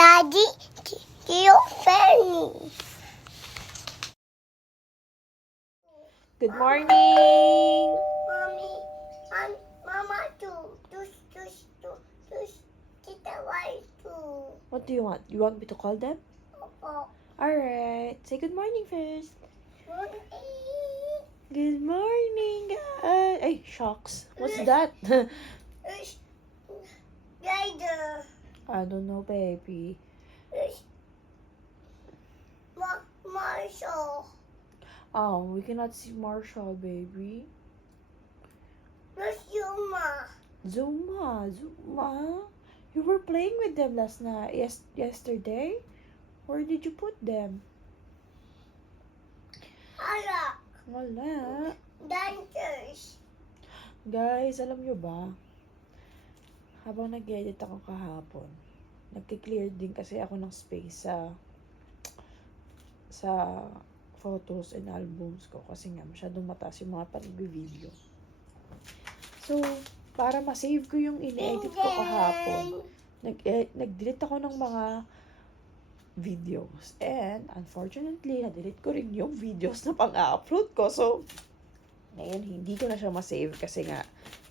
Daddy, Tio Fanny. Good morning! Mommy, Mama too. Tita White too. What do you want? You want me to call them? Oh, Alright. Say good morning first. morning. Good morning, guys. Ay, shocks. What's that? Rider. I don't know, baby. Marshall. Oh, we cannot see Marshall, baby. Where's Yuma? Zuma. You were playing with them last night, yesterday. Where did you put them? Hala. Wala. Dancers. Guys, alam nyo ba? Habang nag-edit ako kahapon, nagki-clear din kasi ako ng space sa photos and albums ko kasi nga masyadong mataas yung mga panag-video. So, para ma-save ko yung in-edit ko kahapon, nag-delete ako ng mga videos. And, unfortunately, na-delete ko rin yung videos na pang-upload ko. So, ngayon, hindi ko na siya ma-save kasi nga,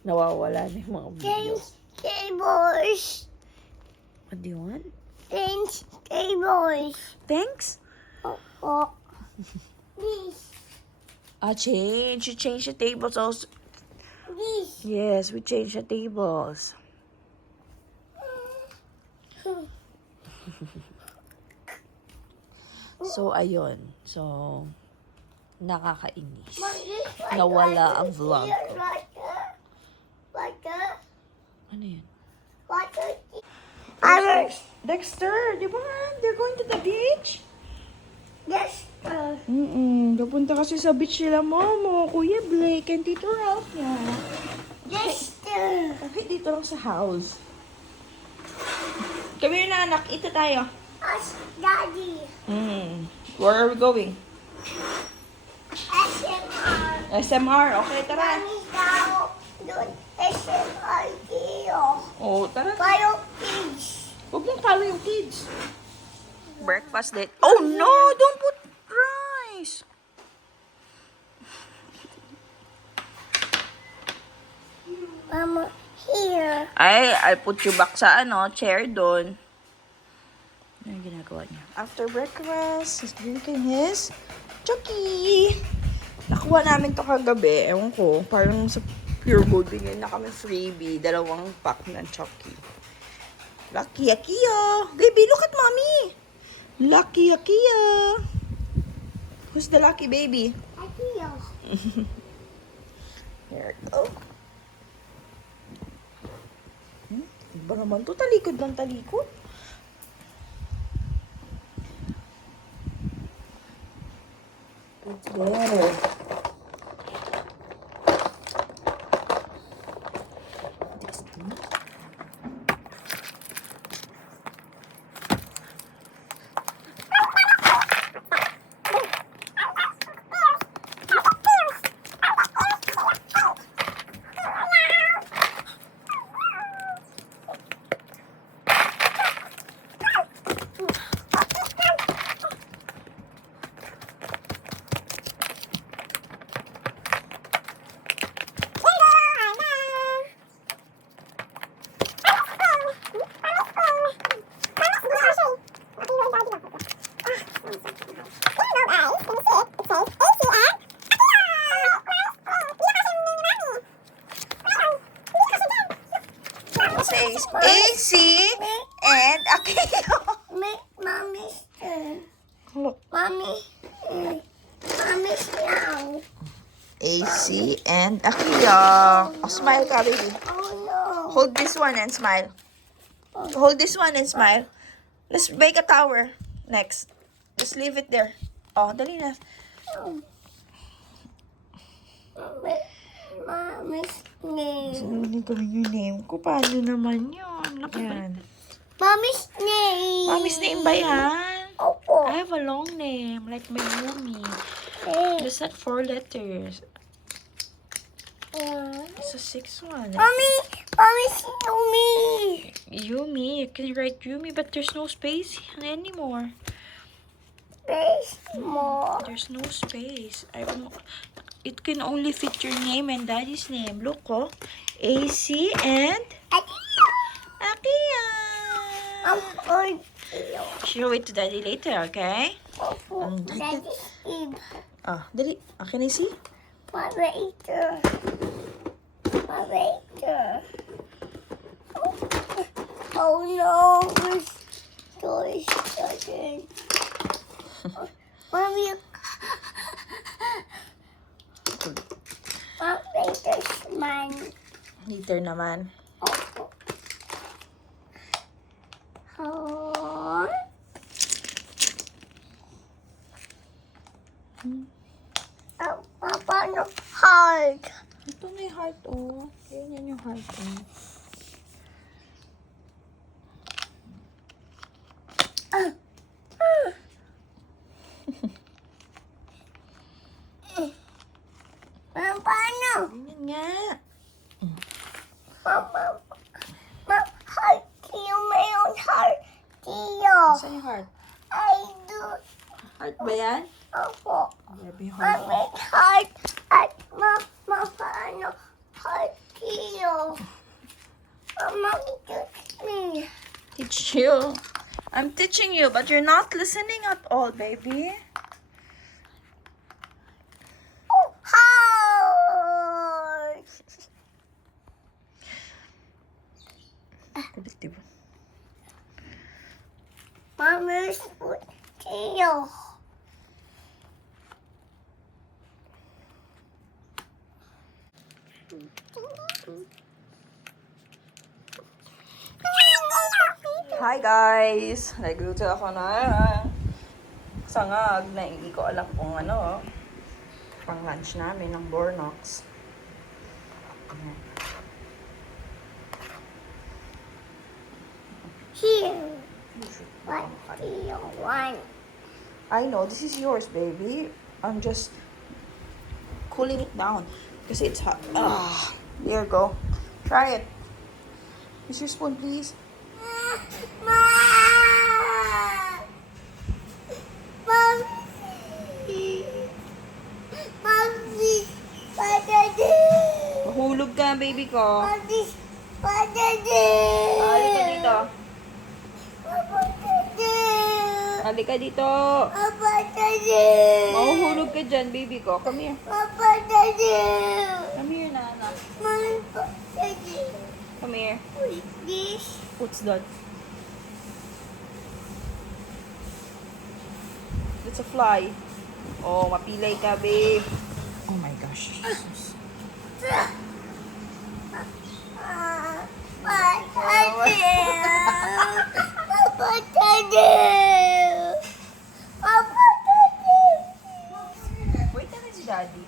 nawawala na yung mga videos. Tables. What do you want? Thanks, tables. Thanks? Oh. This. Change. You change the tables also. This. Yes, we change the tables. So, ayun. So, nakakainis. Nawala ang vlog ko. Water. Ano yan? Water. Dexter, di ba? They're going to the beach? Yes. Pupunta kasi sa beach sila, Momo, Kuya Blake, and Tito Ralph niya. Yes. Okay, dito lang sa house. Kami na anak, ito tayo. Us, Daddy. Where are we going? SMR. SMR, okay, tara. Mami daw doon. SMR dito. Oh, tara. Follow kids. Huwag mong follow yung kids. Breakfast date. Oh no, don't put rice. Mama, here. I'll put you back sa chair doon. Ano yung ginagawa niya? After breakfast, he's drinking his Chucky. Nakuha namin to kagabi. Ewan ko, parang sa Pure Gold bigyan na kami freebie. 2 pack ng Chucky. Lucky Akia. Baby, look at mommy. Lucky Akia. Who's the lucky baby? Here. There we go. Iba naman to, talikod ng talikod. It's better. Says AC and Akio. Mommy's turn. Look. Mommy's now. AC and Akio. Oh, smile ka, baby. Oh no. Hold this one and smile. Hold this one and smile. Let's make a tower next. Just leave it there. Oh, dali na. Mommy's name. Sununin ko rin yung name ko. Paano naman yun? Yan. Mommy's name. Mommy's name ba yan? Opo. I have a long name, like my mommy. Just not 4 letters. It's a 6 one. Mommy, Mommy's Yumi. Yumi. You can write Yumi, but there's no space anymore. There's more. There's no space. It can only fit your name and daddy's name. Look, oh. AC and Akia. I'm on you. Show it to daddy later, okay? Daddy's Eve. Ah, dali. Can I see? My waiter. My waiter. Oh no, this toy again. Mommy, my waiter's mine. Later naman. Oh. Oh, Papa, no heart. Ito na yung heart, oh. Yan yung heart, oh. Paano? Ganyan nga. Ma, heart. Yung may own heart. Tiyo. Saan yung heart? I do. Heart ba yan? Opo. Grabe yung I heart. make heart. At paano? Heart. Tiyo. Mama, teach me. Teach you. I'm teaching you, but you're not listening at all, baby. Oh, heart. Kulit, diba? Mama's foot. Tiyo. Hi guys! Nagluto ako ng sangag na hindi ko alam kung ano. Pang lunch namin ng Bornox. Ayan. Here. What do you want? I know, this is yours, baby. I'm just cooling it down because it's hot. Ah, there you go. Try it. Use your spoon, please. Mahulog ka, baby ko. Halika dito. Halika dito. Mahuhulog ka dyan, baby ko. Come here. Come here, Nana. Come here. What's that? It's a fly. Oh, mapilay ka, babe. Oh my gosh. Jesus. Wait naman si Daddy.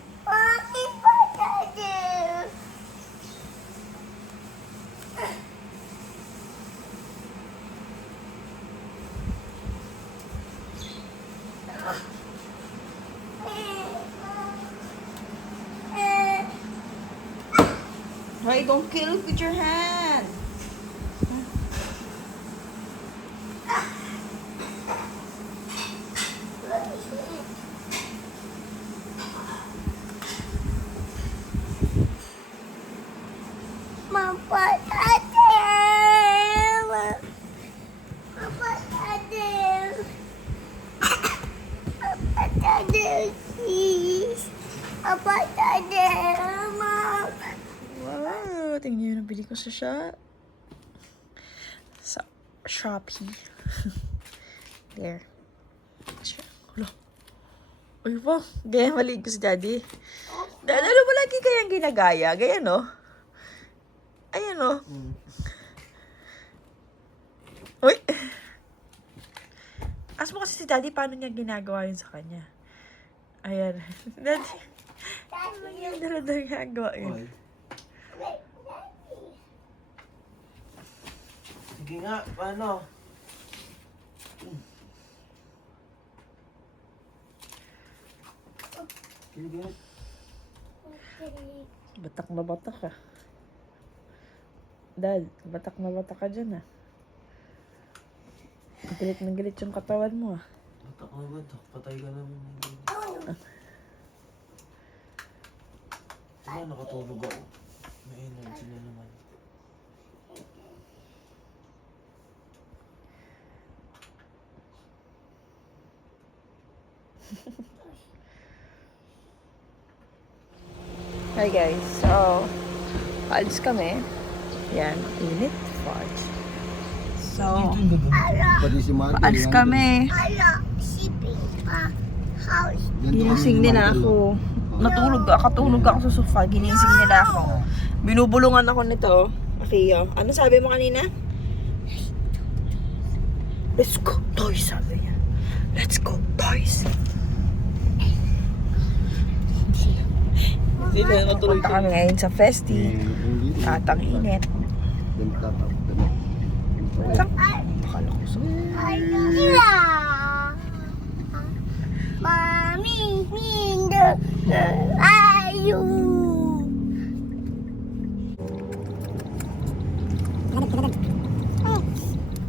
Hey, don't kill it with your hand. Wow, tingnan niyo yung nabili ko sa Shopee. There. Hala. Uy, wow. Ganyan malig ko si Daddy. Daddy, alam mo lagi kayang ginagaya. Ganyan, no? Ayan, no? Uy! Ask mo kasi si Daddy paano niya ginagawa yun sa kanya. Ayan. Daddy. Ano yung dala-dala ginagawa yun? Sige nga, paano? Sige. Batak na batak, ah. Dad, batak na batak ka dyan ah. Galit na galit yung katawan mo ah. Batak na batak. Patay ka naman. Wala, nakatulog ako. May energy na naman. Hi guys, so alis kami. Yan, init. Fudge. So, Pati si Marco. alis kami. Ala, shipping pa house. Ginising nila ako. Katulog ako sa sofa. Ginising nila ako. Binubulungan ako nito. Okay, ano sabi mo kanina? Let's go, toys, sabi niya. Let's go, toys. Punta kami ngayon sa Festi. Tatang init. Akala ko sa... Ala. Mami, minder, ayu.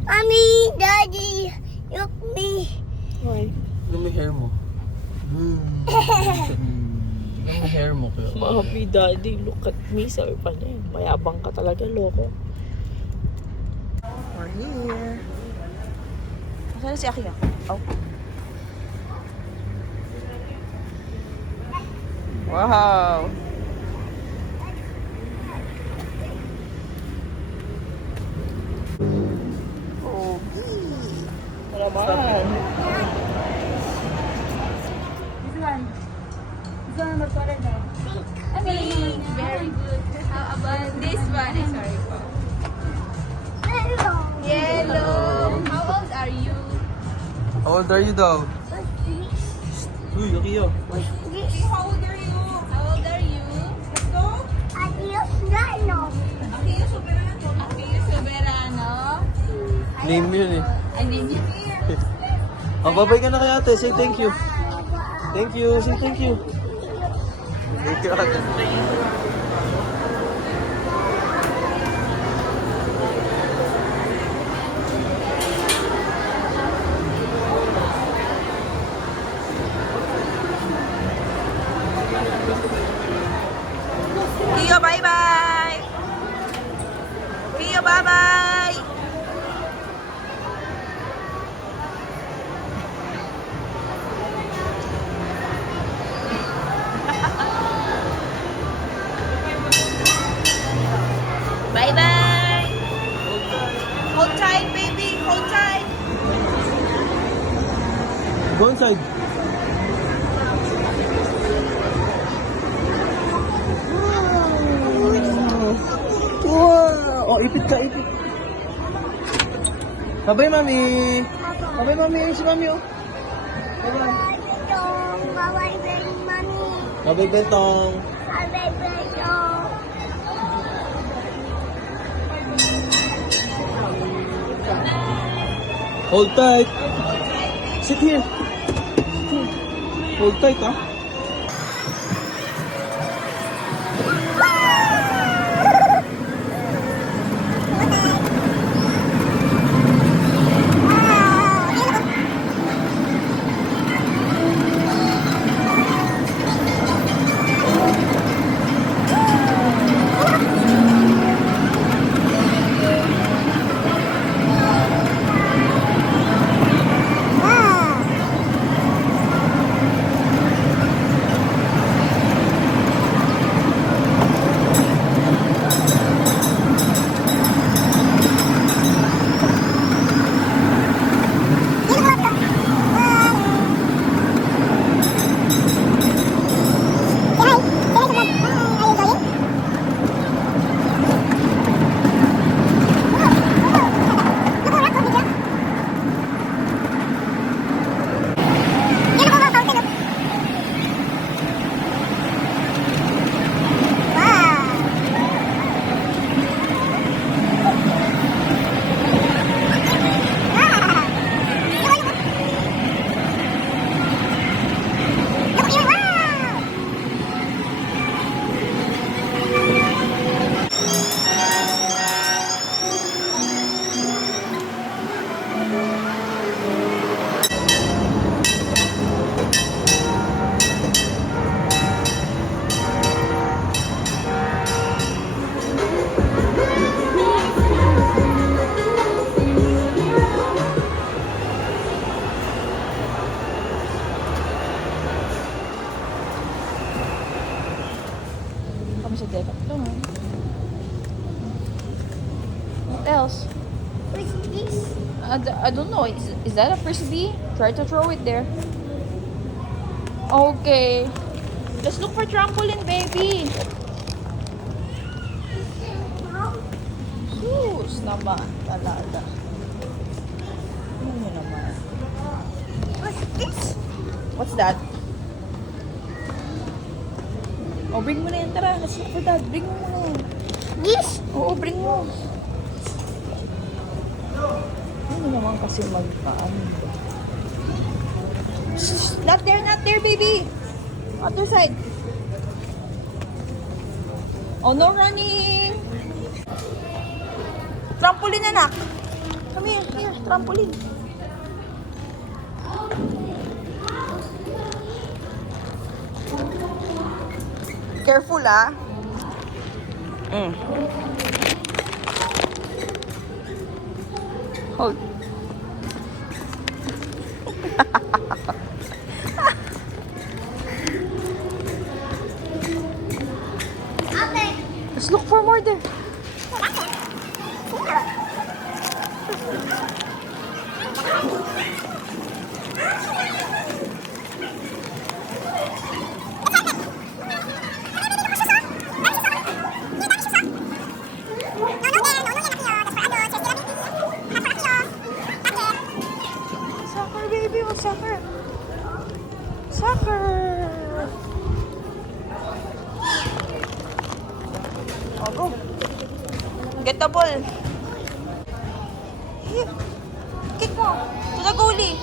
Mami, daddy, look me. Why? Tignan mo yung hair mo. Tignan mo yung hair mo. Kuya. Mami, daddy, look at me. Sabi pa niya, mayabang ka talaga, loko. We're here. Saan si Aki? Oh. Wow! Oh, wala man. Very good. How about this one? Sorry po. Hello. Yellow. How old are you? How old are you daw? Uy, Akiyo. How old are you? How old are you? Let's go. Adios, Nano. Akio Soberano. Akio Soberano. Name yun eh. I name you. Babay ka na kay ate. Say thank you. Thank you. Say thank you. Thank you ate. Kio, bye-bye! Kio, bye-bye! Bye-bye! Hold tight, baby! Hold tight! Go inside. Wow! Oh, ipit ka, ipit. Bye-bye, mami. Bye-bye, mami. Ayun si mami, oh. Bye-bye. Bye-bye, baby, mommy. Bye-bye, Bentong. Bye-bye, baby. Hold tight. Sit here. Sit here. Hold tight, ah. I don't know. Is that a frisbee? Try to throw it there. Okay. Let's look for trampoline, baby. Sus naman talaga. Ano naman? What's this? What's that? Oh, bring mo na yan. Tara, let's look for that. Bring mo na. This? Oo, bring mo. Ano naman kasi mag-ano ba? Shh, not there, baby. Other side. Oh, no running. Trampoline, anak. Come here, trampoline. Careful, ah. Hold. Okay. Let's look for more there. Soccer, baby. What's soccer? Soccer. Oh, go. Get the ball. Here. Kick mo. To the goalie.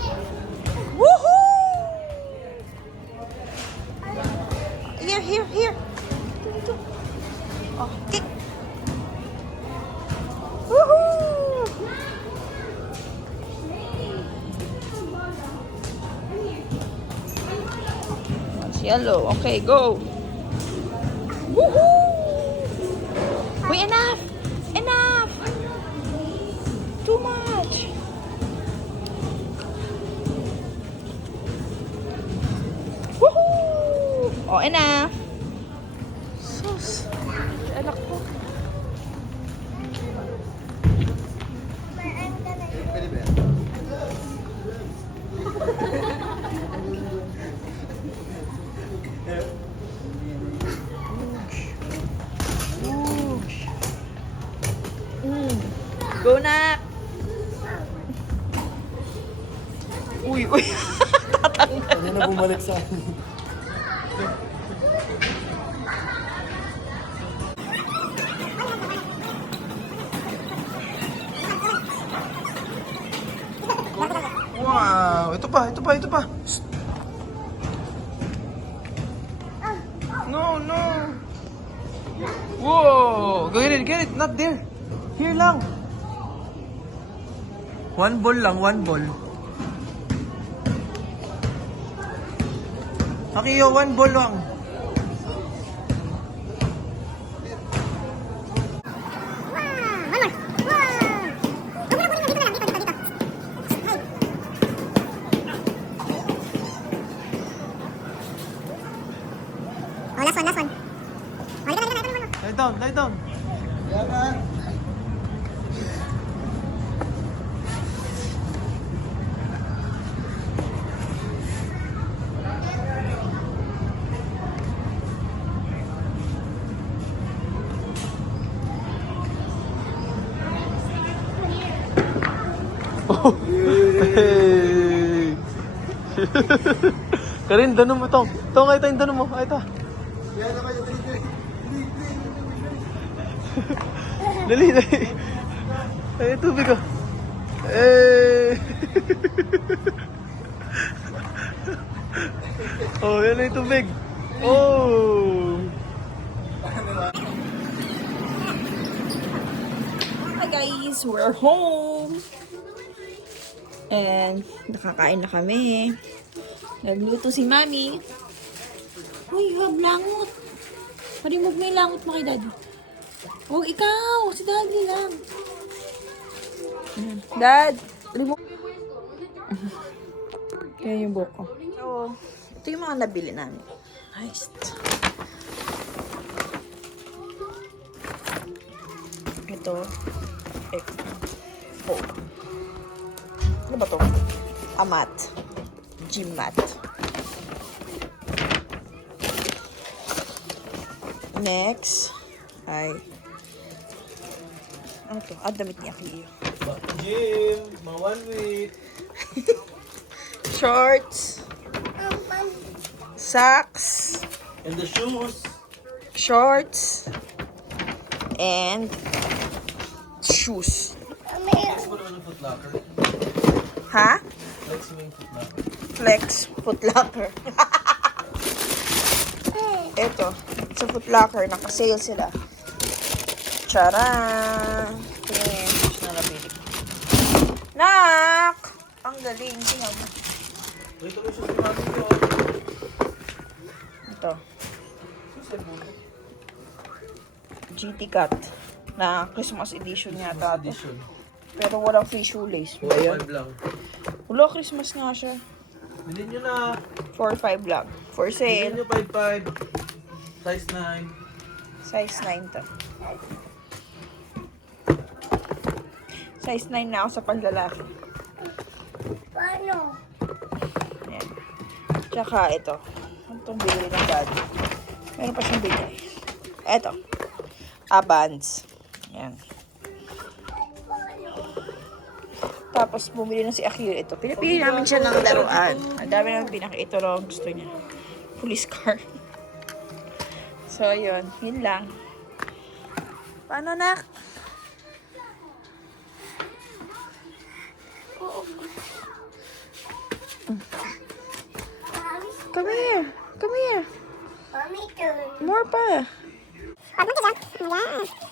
Woohoo! Here. Dito. Oh, kick. Woohoo! It's yellow. Okay, go. Woohoo! Wait, enough! Enough! Too much! Woohoo! Oh, enough! Sus! Anak ko. But I'm gonna Go na! Uy! Ano na bumalik sa akin? Wow! Ito pa! Shh. No! Whoa! Get it! Not there! Here lang! One ball lang. Akiyo, one ball lang. last one. Lie down. Oh. Hey. Karin, danon mo tong. Tong, ito yung danon mo. Ito. Dali. Ay, tubig ko. Eh. Oh, yan na yung tubig. Oh. Hi guys, we're home. And nakakain na kami. Nagluto si Mami. Uy, you have langot. Parimove mo yung langot mo kay Daddy. Oh, ikaw! Si Daddy lang. Dad! Remove. Kaya yung buhok ko. So, ito yung mga nabili namin. Nice. Ito. Oh. Ano ba to? Amat. Gym mat. Next ay ano to? Damit ni Aki. Gym, mga 1 week. Shorts. Socks. And the shoes. Shorts. And shoes. Flex mo naman yung footlocker. Ha? Flex mo yung footlocker. Flex Footlocker. Ito, sa Footlocker, naka-sale sila. Charan! Tingnan, na nabili ko. Nak! Ang galing. Tingnan mo. Wait, ito yung shoes ni mami ko. Ito. GT Cut. Na Christmas edition yata. to. Edition. Pero walang free shoelace. Ba yun? 4-5 lang. Wala, Christmas nga siya. Bilhin nyo na. 4-5 lang. For Bilhin sale. nyo 5-5. Size 9. Size 9 to. Size 9 na ako sa panlalaki. Paano? Ayan. Tsaka ito. Ano itong bili ng dad? Meron pa siyang bigay. Ito. Abans. Ayan. Tapos bumili na si Akira ito. Pinapili namin siya ng laruan. Ang dami namin pinaka ito lang gusto niya. Police car. So, yun. Yun lang. Paano, nak? Come here. Come here. Mommy turn. More pa. Huwag mo dyan. Ayan.